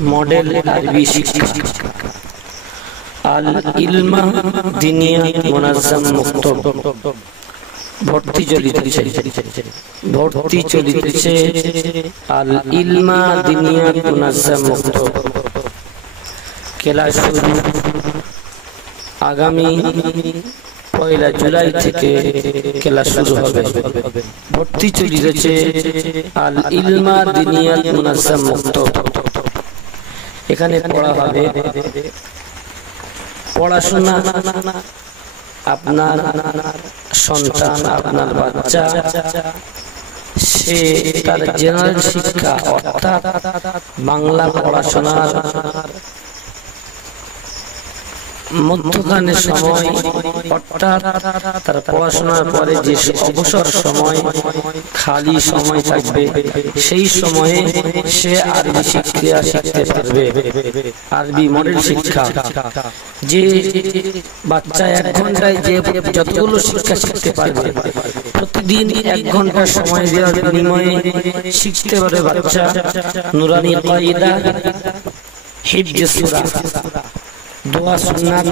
Model अरबी शिक्षा আল ইলমা দিনিয়া মুনাজ্জাম মুক্তব ভর্তি চলিতেছে আল ইলমা দিনিয়া মুনাজ্জাম মুক্তব ক্লাস শুরু আগামী 1 জুলাই থেকে ক্লাস শুরু হবে। ভর্তি চলিতেছে আল ইলমা দিনিয়া মুনাজ্জাম মুক্তব। এখানে পড়া হবে পড়াশোনা আপনার সন্তান আপনার বাচ্চা সে তার জেনারেল শিক্ষা অর্থাৎ বাংলা পড়াশোনার মধ্যখানের সময় অর্থাৎ তার পড়াশোনার পরে যে অবসর সময় খালি সময় থাকবে সেই সময়ে সে আরবি শিখতে পারবে। আরবি মডেল শিক্ষা যে বাচ্চা 1 ঘন্টায় যে যতগুলো শিক্ষা শিখতে পারবে প্রতিদিন 1 ঘন্টা সময় দেওয়ার বিনিময়ে শিখতে পারে বাচ্চা নুরানি কায়দা, হিফজ সূরা, दुआ सुन्नत,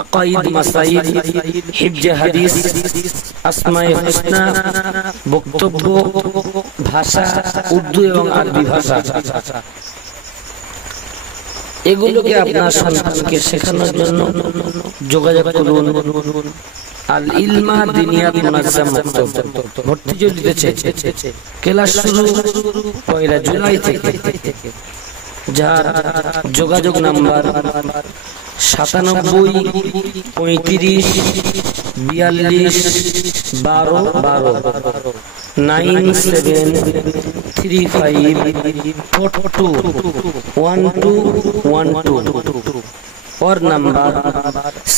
अक़ाइद मसाइल, हिफ्ज हदीस, अस्माए हुस्ना, बक्तव्য ভাষা উর্দু এবং আরবি ভাষা এগুলোকে আপনার সন্তানকে শেখানোর জন্য যোগাযোগ করুন। আল ইলমা দিনিয়া মুনাজ্জাম মুক্তব ভর্তি চলিতেছে। ক্লাস শুরু 1 জুলাই থেকে। যার যোগাযোগ নাম্বার 97 35 42 12 12 9735 42 1212 और नंबर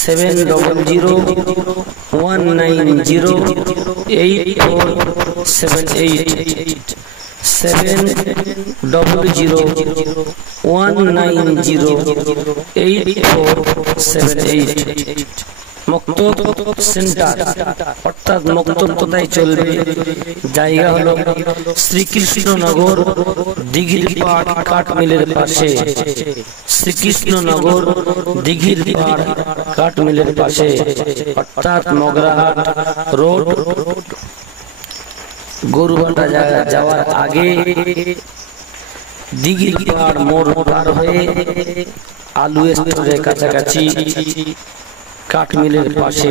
7001908478 70190848 মক্তব সেন্টার অর্থাৎ মক্তব কোথায় চলবে? জায়গা হলো শ্রীকৃষ্ণনগর দিঘির পাড় কাঠ মিলের পাশে। শ্রীকৃষ্ণনগর দিঘির পাড় কাঠ মিলের পাশে অর্থাৎ মগরাহাট রোড গরুবাটা যাওয়ার আগে দিঘির পাড় মোড় পার হয়ে আলু স্টোরের কাছাকাছি কাঠ মিলের পাশে।